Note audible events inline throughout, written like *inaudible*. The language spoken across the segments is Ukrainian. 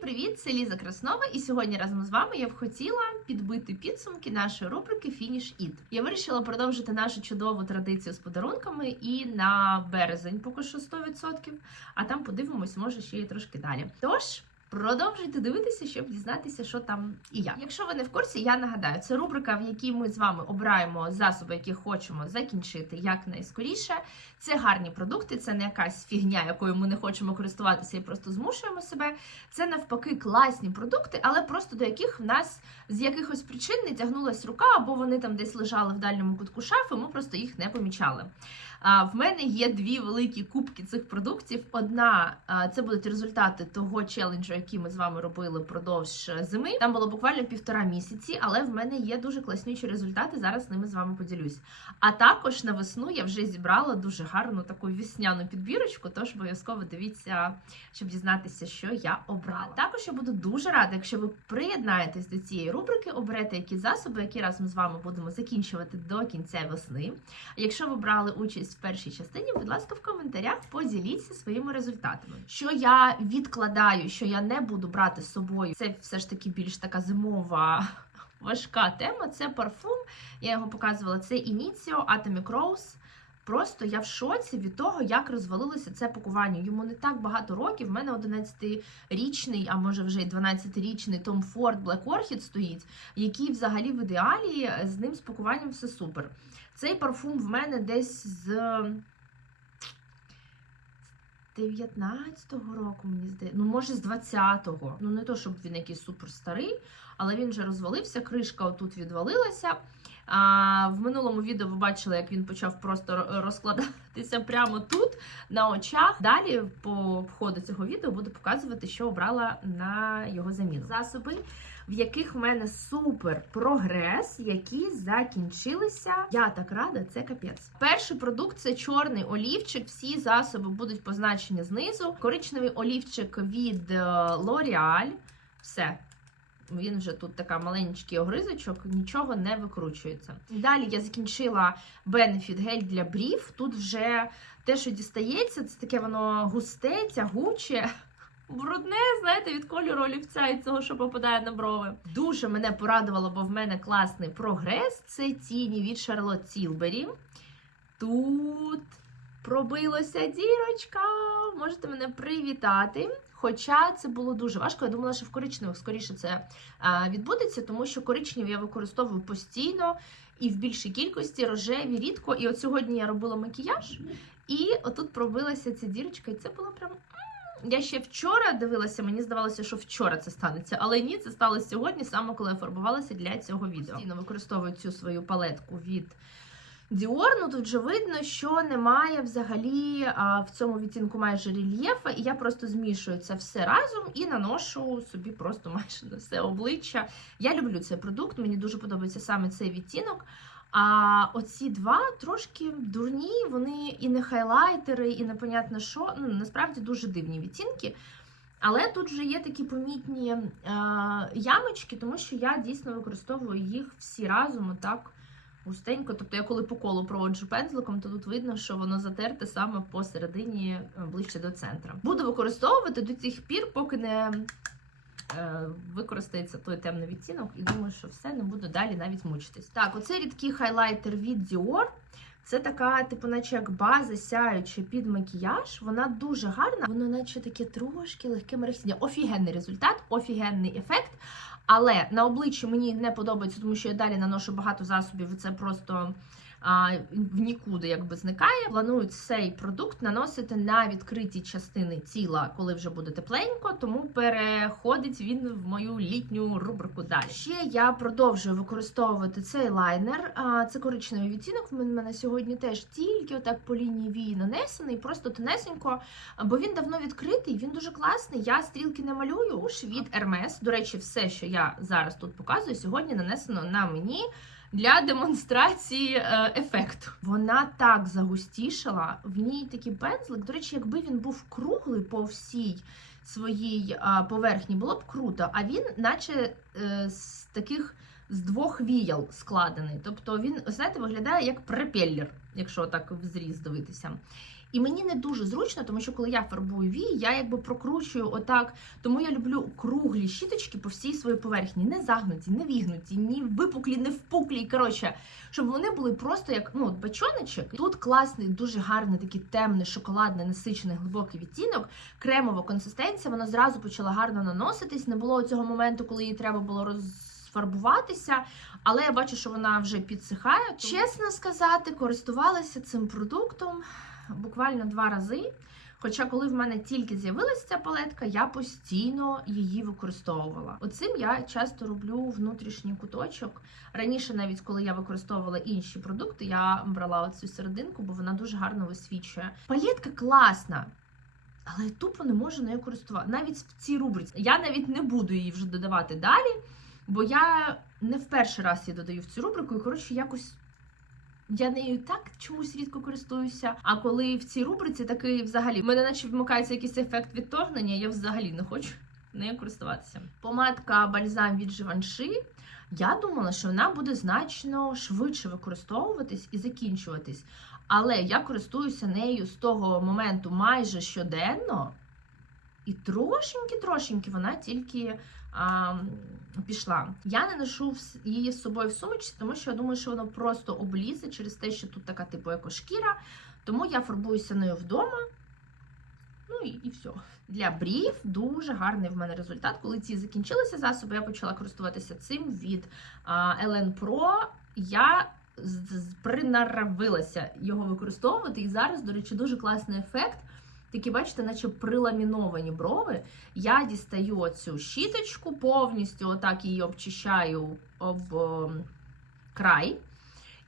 привіт! Це Ліза Краснова, і сьогодні разом з вами я б хотіла підбити підсумки нашої рубрики Фініш Іт. Я вирішила продовжити нашу чудову традицію з подарунками і на березень поки що 100%, а там подивимось, може ще й трошки далі. Тож. Продовжуйте дивитися, щоб дізнатися, що там і як. Якщо ви не в курсі, я нагадаю, це рубрика, в якій ми з вами обираємо засоби, які хочемо закінчити якнайскоріше. Це гарні продукти, це не якась фігня, якою ми не хочемо користуватися і просто змушуємо себе. Це навпаки класні продукти, але просто до яких в нас з якихось причин не тягнулась рука, або вони там десь лежали в дальньому кутку шафи, ми просто їх не помічали. В мене є дві великі кубки цих продуктів. Одна це будуть результати того челенджу, який ми з вами робили впродовж зими. Там було буквально півтора місяці, але в мене є дуже класнючі результати. Зараз ними з вами поділюсь. А також на весну я вже зібрала дуже гарну таку весняну підбірочку. Тож обов'язково дивіться, щоб дізнатися, що я обрала. Також я буду дуже рада, якщо ви приєднаєтесь до цієї рубрики, оберете якісь засоби, які разом з вами будемо закінчувати до кінця весни. Якщо ви брали участь в першій частині, будь ласка, в коментарях поділіться своїми результатами. Що я відкладаю, що я не буду брати з собою, це все ж таки більш така зимова. Важка тема це парфум. Я його показувала. Це Initio Atomic Rose. Просто я в шоці від того, як розвалилося це пакування. Йому не так багато років. В мене 11-річний, а може вже й 12-річний Tom Ford Black Orchid стоїть, який взагалі в ідеалі з ним з пакуванням все супер. Цей парфум в мене десь з 19-го року, мені здається, ну може з 20-го. Ну не то, щоб він якийсь супер старий, але він вже розвалився, кришка отут відвалилася. А, В минулому відео ви бачили, як він почав просто розкладатися прямо тут, на очах. Далі, по ходу цього відео, буду показувати, що обрала на його заміну. Засоби, в яких в мене супер прогрес, які закінчилися. Я так рада, це капець. Перший продукт це чорний олівчик. Всі засоби будуть позначені знизу. Коричневий олівчик від е, L'Oreal. Все. Він вже тут така маленький огризочок, нічого не викручується. Далі я закінчила Benefit гель для брів. Тут вже те, що дістається, це таке воно густе, тягуче. Брудне, знаєте, від кольору олівця і цього, що попадає на брови. Дуже мене порадувало, бо в мене класний прогрес. Це тіні від Charlotte Tilbury. Тут пробилося дірочка. Можете мене привітати. Хоча це було дуже важко. Я думала, що в коричневих скоріше це відбудеться, тому що коричневі я використовую постійно і в більшій кількості рожеві рідко. І от сьогодні я робила макіяж, і отут пробилася ця дірочка, і це було прям. Я ще вчора дивилася, мені здавалося, що вчора це станеться, але ні, це сталося сьогодні, саме коли я фарбувалася для цього відео. Постійно використовую цю свою палетку від Dior, ну тут вже видно, що немає взагалі а, в цьому відтінку майже рельєфа, і я просто змішую це все разом і наношу собі просто *laughs* майже на все обличчя. Я люблю цей продукт, мені дуже подобається саме цей відтінок. А оці два трошки дурні, вони і не хайлайтери, і непонятно що. Ну, насправді дуже дивні відтінки. Але тут вже є такі помітні е, ямочки, тому що я дійсно використовую їх всі разом отак густенько. Тобто, я коли по колу проводжу пензликом, то тут видно, що воно затерте саме посередині е, ближче до центра. Буду використовувати до тих пір, поки не е, використається той темний відтінок, і думаю, що все не буду далі навіть мучитись. Так, оцей рідкий хайлайтер від Dior. Це така, типу, наче як база сяюча під макіяж. Вона дуже гарна, воно, наче таке трошки легке мерехтіння. Офігенний результат, офігенний ефект. Але на обличчі мені не подобається, тому що я далі наношу багато засобів, це просто в нікуди якби зникає. Планую цей продукт наносити на відкриті частини тіла, коли вже буде тепленько, тому переходить він в мою літню рубрику далі. Ще я продовжую використовувати цей лайнер. Це коричневий відтінок. В мене сьогодні теж тільки отак по лінії вії нанесений, просто тонесенько, бо він давно відкритий, він дуже класний. Я стрілки не малюю. Уж від Hermes. До речі, все, що я зараз тут показую, сьогодні нанесено на мені для демонстрації е, ефекту. Вона так загустішала, в ній такий пензлик. До речі, якби він був круглий по всій своїй е, поверхні, було б круто. А він, наче е, з таких з двох віял складений. Тобто він, знаєте, виглядає як пропеллер, якщо так в зріз дивитися. І мені не дуже зручно, тому що коли я фарбую вії, я якби прокручую отак. Тому я люблю круглі щіточки по всій своїй поверхні, не загнуті, не вігнуті, ні випуклі, не впуклі. Коротше, щоб вони були просто як ну, бачоночок. Тут класний, дуже гарний, такий темний, шоколадний, насичений, глибокий відтінок, кремова консистенція. Вона зразу почала гарно наноситись. Не було цього моменту, коли їй треба було розфарбуватися. Але я бачу, що вона вже підсихає. Чесно сказати, користувалася цим продуктом буквально два рази. Хоча, коли в мене тільки з'явилася ця палетка, я постійно її використовувала. Оцим я часто роблю внутрішній куточок. Раніше, навіть коли я використовувала інші продукти, я брала оцю серединку, бо вона дуже гарно висвічує. Палетка класна. Але я тупо не можу нею користуватися. Навіть в цій рубриці. Я навіть не буду її вже додавати далі, бо я не в перший раз її додаю в цю рубрику, і коротше, якось я нею так чомусь рідко користуюся. А коли в цій рубриці такий взагалі в мене наче вмикається якийсь ефект відторгнення, я взагалі не хочу нею користуватися. Помадка бальзам від Givenchy. Я думала, що вона буде значно швидше використовуватись і закінчуватись. Але я користуюся нею з того моменту майже щоденно, і трошеньки-трошеньки вона тільки а, пішла. Я не ношу її з собою в сумочці, тому що я думаю, що воно просто облізе через те, що тут така типу екошкіра. Тому я фарбуюся нею вдома. Ну і, і все. Для брів дуже гарний в мене результат. Коли ці закінчилися засоби, я почала користуватися цим від а, Pro. Я принаравилася його використовувати. І зараз, до речі, дуже класний ефект. Такі, бачите, наче приламіновані брови. Я дістаю оцю щіточку, повністю отак її обчищаю об край.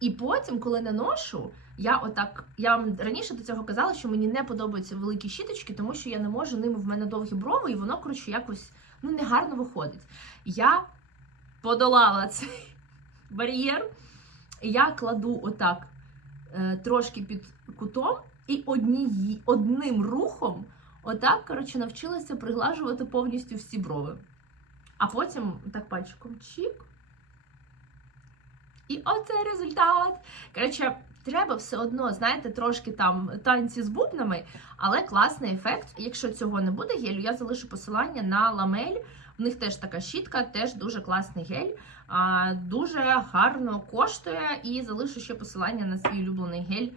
І потім, коли наношу, я отак. Я вам раніше до цього казала, що мені не подобаються великі щіточки, тому що я не можу ними в мене довгі брови, і воно, коротше, якось ну, негарно виходить. Я подолала цей бар'єр. Я кладу отак е, трошки під кутом, і одні, одним рухом, отак, коротше, навчилася приглажувати повністю всі брови. А потім так пальчиком чік. І оце результат. Коротше, треба все одно, знаєте, трошки там танці з бубнами, але класний ефект. Якщо цього не буде гелю, я залишу посилання на ламель. В них теж така щітка, теж дуже класний гель. Дуже гарно коштує. І залишу ще посилання на свій улюблений гель.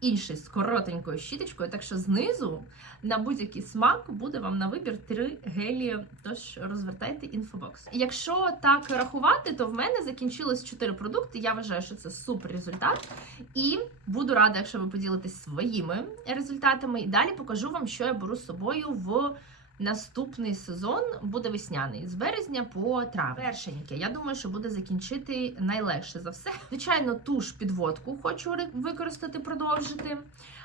Інший з коротенькою щіточкою, так що знизу на будь-який смак буде вам на вибір три гелі. Тож розвертайте інфобокс. Якщо так рахувати, то в мене закінчилось чотири продукти. Я вважаю, що це супер результат. І буду рада, якщо ви поділитесь своїми результатами. І далі покажу вам, що я беру з собою в. Наступний сезон буде весняний з березня по травень. Першеньке, я думаю, що буде закінчити найлегше за все. Звичайно, ту ж підводку хочу ри- використати, продовжити.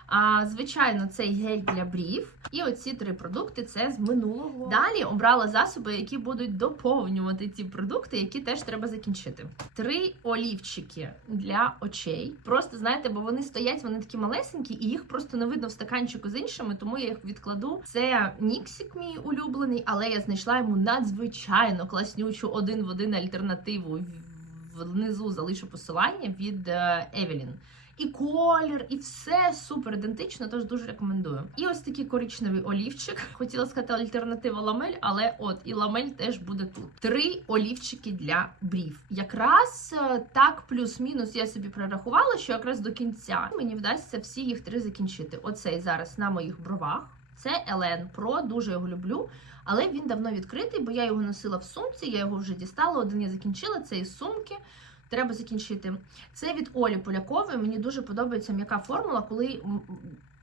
А, звичайно, цей гель для брів. І оці три продукти це з минулого. Далі обрала засоби, які будуть доповнювати ті продукти, які теж треба закінчити. Три олівчики для очей. Просто знаєте, бо вони стоять, вони такі малесенькі, і їх просто не видно в стаканчику з іншими, тому я їх відкладу. Це Ніксік, мій улюблений, але я знайшла йому надзвичайно класнючу один в один альтернативу. Внизу залишу посилання від Евелін. І колір, і все супер ідентично, тож дуже рекомендую. І ось такий коричневий олівчик. Хотіла сказати альтернатива ламель, але от і ламель теж буде тут. Три олівчики для брів. Якраз е, так, плюс-мінус, я собі прорахувала, що якраз до кінця мені вдасться всі їх три закінчити. Оцей зараз на моїх бровах. Це Елен Pro, дуже його люблю. Але він давно відкритий, бо я його носила в сумці, я його вже дістала. Один я закінчила, це із сумки. Треба закінчити. Це від Олі Полякової. Мені дуже подобається м'яка формула, коли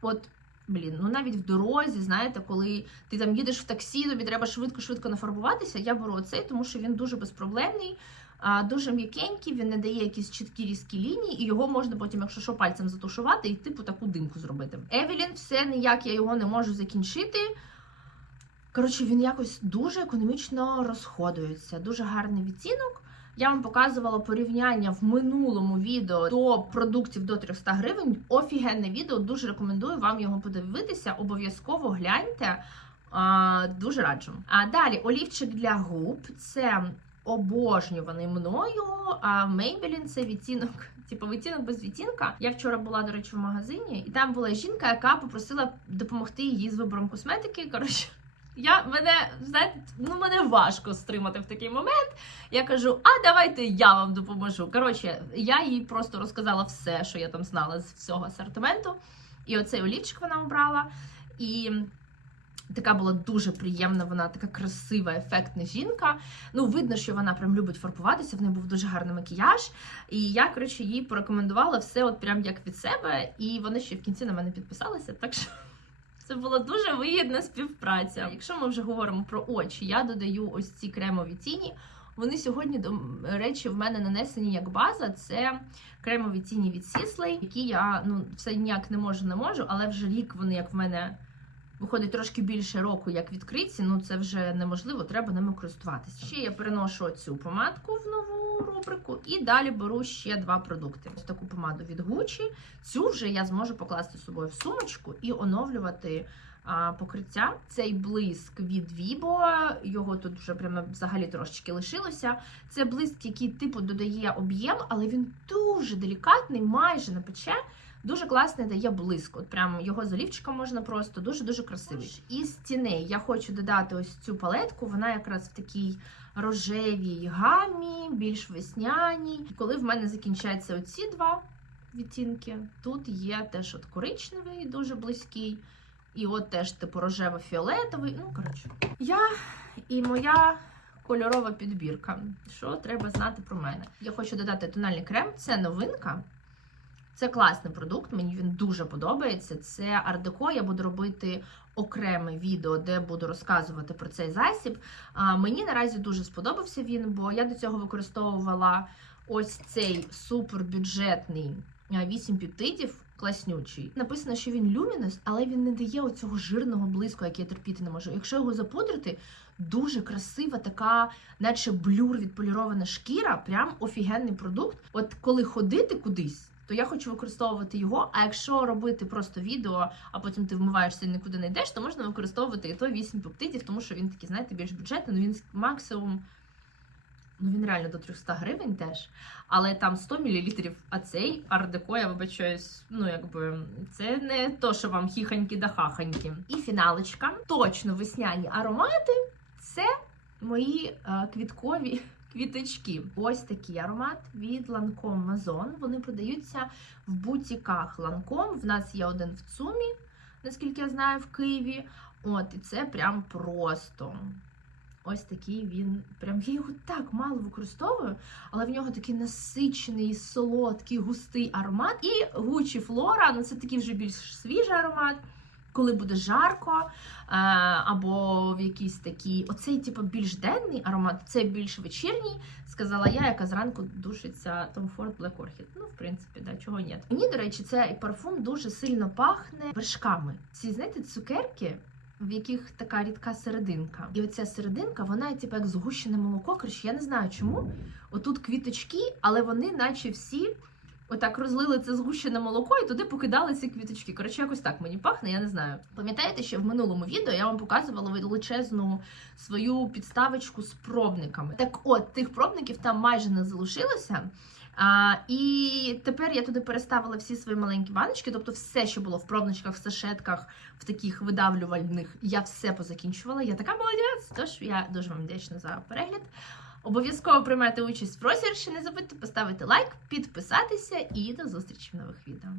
от. Блін, ну навіть в дорозі, знаєте, коли ти там їдеш в таксі, тобі треба швидко-швидко нафарбуватися. Я беру оцей, тому що він дуже безпроблемний, дуже м'якенький, він не дає якісь чіткі різкі лінії, і його можна потім, якщо що, пальцем затушувати і типу таку димку зробити. Евелін, все ніяк я його не можу закінчити. Коротше, він якось дуже економічно розходується. Дуже гарний відтінок. Я вам показувала порівняння в минулому відео до продуктів до 300 гривень. Офігенне відео. Дуже рекомендую вам його подивитися. Обов'язково гляньте. Дуже раджу. А далі олівчик для губ. Це обожнюваний мною. А Maybelline це відтінок, типу відтінок без відтінка. Я вчора була, до речі, в магазині, і там була жінка, яка попросила допомогти їй з вибором косметики. Коротше, я мене знаєте, ну мене важко стримати в такий момент. Я кажу: а давайте я вам допоможу. Коротше, я їй просто розказала все, що я там знала з всього асортименту. І оцей олівчик вона обрала. І така була дуже приємна, вона така красива, ефектна жінка. Ну, видно, що вона прям любить фарбуватися, в неї був дуже гарний макіяж. І я, коротше, їй порекомендувала все, от прям як від себе. І вони ще в кінці на мене підписалися. Так що це була дуже вигідна співпраця. Якщо ми вже говоримо про очі, я додаю ось ці кремові тіні. Вони сьогодні, до речі, в мене нанесені як база. Це кремові тіні від Сіслей, які я ну все ніяк не можу, не можу, але вже рік вони як в мене. Виходить трошки більше року, як відкриті, ну це вже неможливо, треба ними користуватися. Ще я переношу цю помадку в нову рубрику і далі беру ще два продукти. Ось таку помаду від Gucci. Цю вже я зможу покласти з собою в сумочку і оновлювати а, покриття. Цей блиск від Vibo, його тут вже прямо взагалі трошечки лишилося. Це блиск, який типу додає об'єм, але він дуже делікатний, майже не пече. Дуже класний дає блиск. От прям його з олівчиком можна просто дуже-дуже красивий. Із тіней я хочу додати ось цю палетку. Вона якраз в такій рожевій гамі, більш весняній. Коли в мене закінчаються оці два відтінки, тут є теж от коричневий, дуже близький. І от теж типу рожево-фіолетовий. Ну, коротше, я і моя кольорова підбірка. Що треба знати про мене? Я хочу додати тональний крем, це новинка. Це класний продукт, мені він дуже подобається. Це ардеко. Я буду робити окреме відео, де буду розказувати про цей засіб. А, мені наразі дуже сподобався він, бо я до цього використовувала ось цей супербюджетний 8 пептидів. Класнючий. Написано, що він люмінес, але він не дає оцього жирного блиску, який я терпіти не можу. Якщо його запудрити, дуже красива, така, наче блюр відполірована шкіра, прям офігенний продукт. От коли ходити кудись, то я хочу використовувати його. А якщо робити просто відео, а потім ти вмиваєшся і нікуди не йдеш, то можна використовувати і той 8 пептидів, тому що він такий, знаєте, більш бюджетний, ну він максимум. Ну, він реально до 300 гривень теж. Але там 100 мл, а цей ардеко, я вибачаюсь, ну якби це не то, що вам хіханьки да хаханьки. І фіналочка. Точно весняні аромати це мої е, квіткові квіточки. Ось такий аромат від Lancome Maison. Вони продаються в бутіках Lancome. В нас є один в ЦУМі, наскільки я знаю, в Києві. От, і це прям просто. Ось такий він. Прям я його так мало використовую, але в нього такий насичений, солодкий, густий аромат. І Gucci Flora, ну це такий вже більш свіжий аромат. Коли буде жарко, е, або в якійсь такій, оцей, типу, більш денний аромат, цей більш вечірній, сказала я, яка зранку душиться Tom Ford Black Orchid. Ну, в принципі, да, чого ні. Мені, до речі, цей парфум дуже сильно пахне вершками. Ці, знаєте, цукерки, в яких така рідка серединка. І оця серединка, вона типу як згущене молоко. Коротше, я не знаю чому. Отут квіточки, але вони, наче всі. Отак розлили це згущене молоко і туди покидали ці квіточки. Коротше, якось так мені пахне, я не знаю. Пам'ятаєте, що в минулому відео я вам показувала величезну свою підставочку з пробниками. Так от, тих пробників там майже не залишилося. А, І тепер я туди переставила всі свої маленькі баночки, тобто все, що було в пробничках, в сашетках, в таких видавлювальних, я все позакінчувала. Я така молодець. Тож я дуже вам вдячна за перегляд. Обов'язково приймайте участь в розіграші. Не забудьте поставити лайк, підписатися і до зустрічі в нових відео.